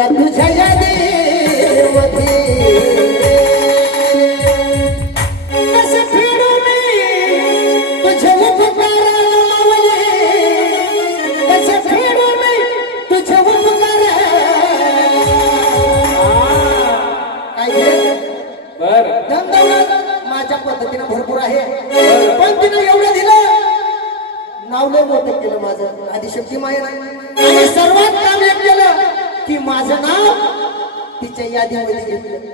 आता तुझ्या माझ्या पद्धतीनं भरपूर आहे. पण एवढं दिलं नावलं मोठं केलं माझं. आधी शक्ती माया नाही. सर्वात काम केलं की माझं नाव तिच्या यादीमध्ये घेतलं.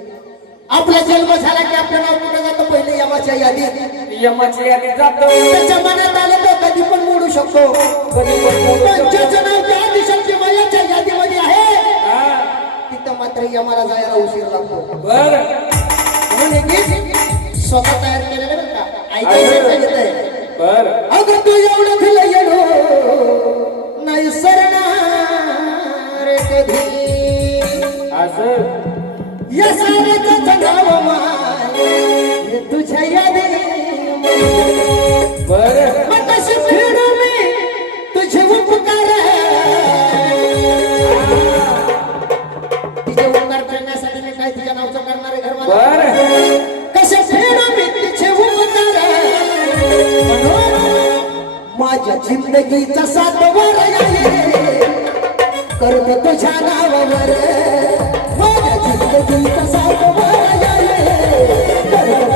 आपला जन्म झाला की आपलं नाव कुठं जातं? पहिले यमाच्या यादीत. यमाची यादी जातो. त्याच्या मनात आलं तर कधी पण मोडू शकतो. पण. ज्याचं नाव त्या मायाच्या यादीमध्ये आहे. तिथं मात्र यमाला जायला उशीर लागतो. बर. म्हणून स्वतः तयार केलेलं बरं का? ऐकायचं सांगितलंय बर. अगं तू एवढं खुलं माझ्या जिंदगीचा सात वर करतो तुझ्या नावावर माझ्या जिंदगीचा सात वर करतो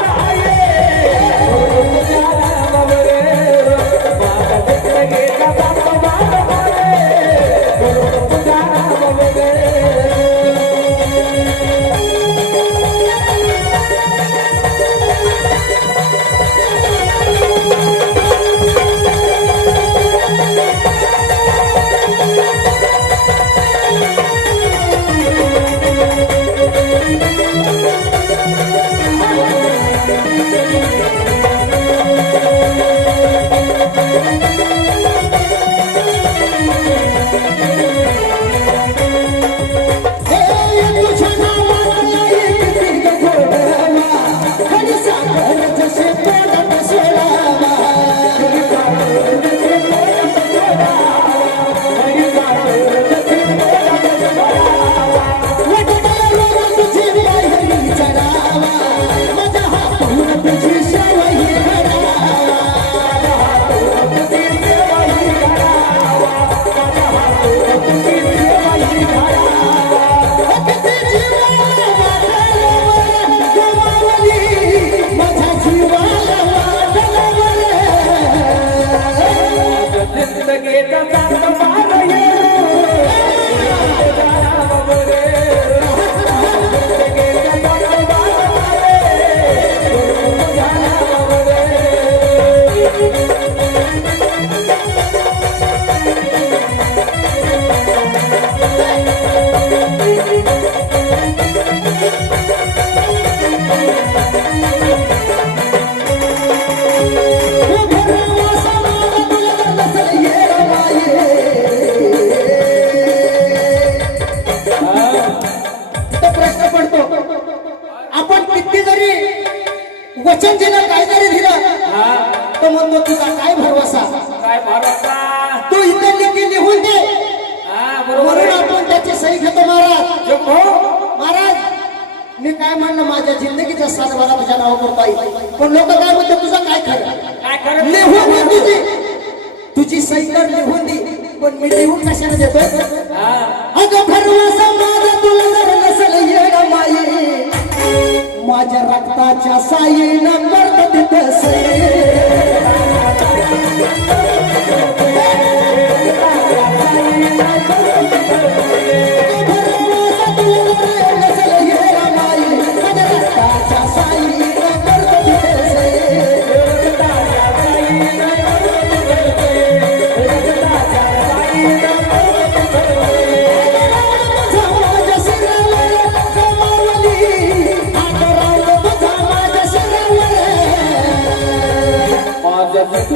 म्हणतो तुझा काय भरवसा? काय भरोसा तू इथे लिखी लिहून दे. म्हणून आपण त्याची सही घेतो महाराज. हो. महाराज मी काय म्हणलं माझ्या जिंदगीचा तुझ्या नाव करता पण लोक काय म्हणते तुझं काय खरं? काय लिहून दे तुझी. तुझी सही कर लिहून दे पण मी लिहून कशाला देतोय? हा. अगं भरवसा माझा तुला जर नसेल येणं माये माझ्या रक्ताच्या सई माझ्या De descer.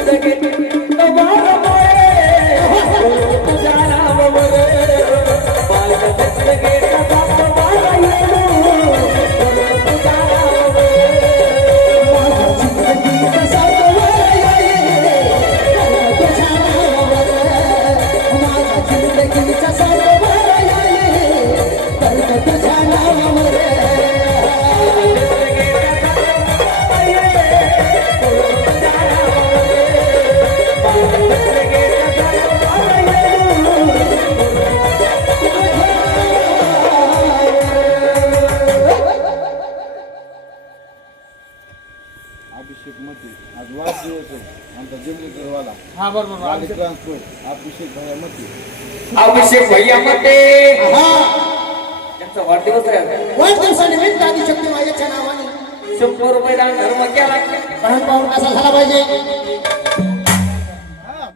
तुझ्या हा बरोबर गाडी ट्रान्सपोर्ट अभिषेक भैया मती. अभिषेक भैया मते हा. त्यांचा वाढदिवस आहे. वाढदिवसानिमित्त आदिशक्ती मायाच्या नावाने. शंभर रुपये दान धर्म केला. पण पाहून कसा झाला पाहिजे?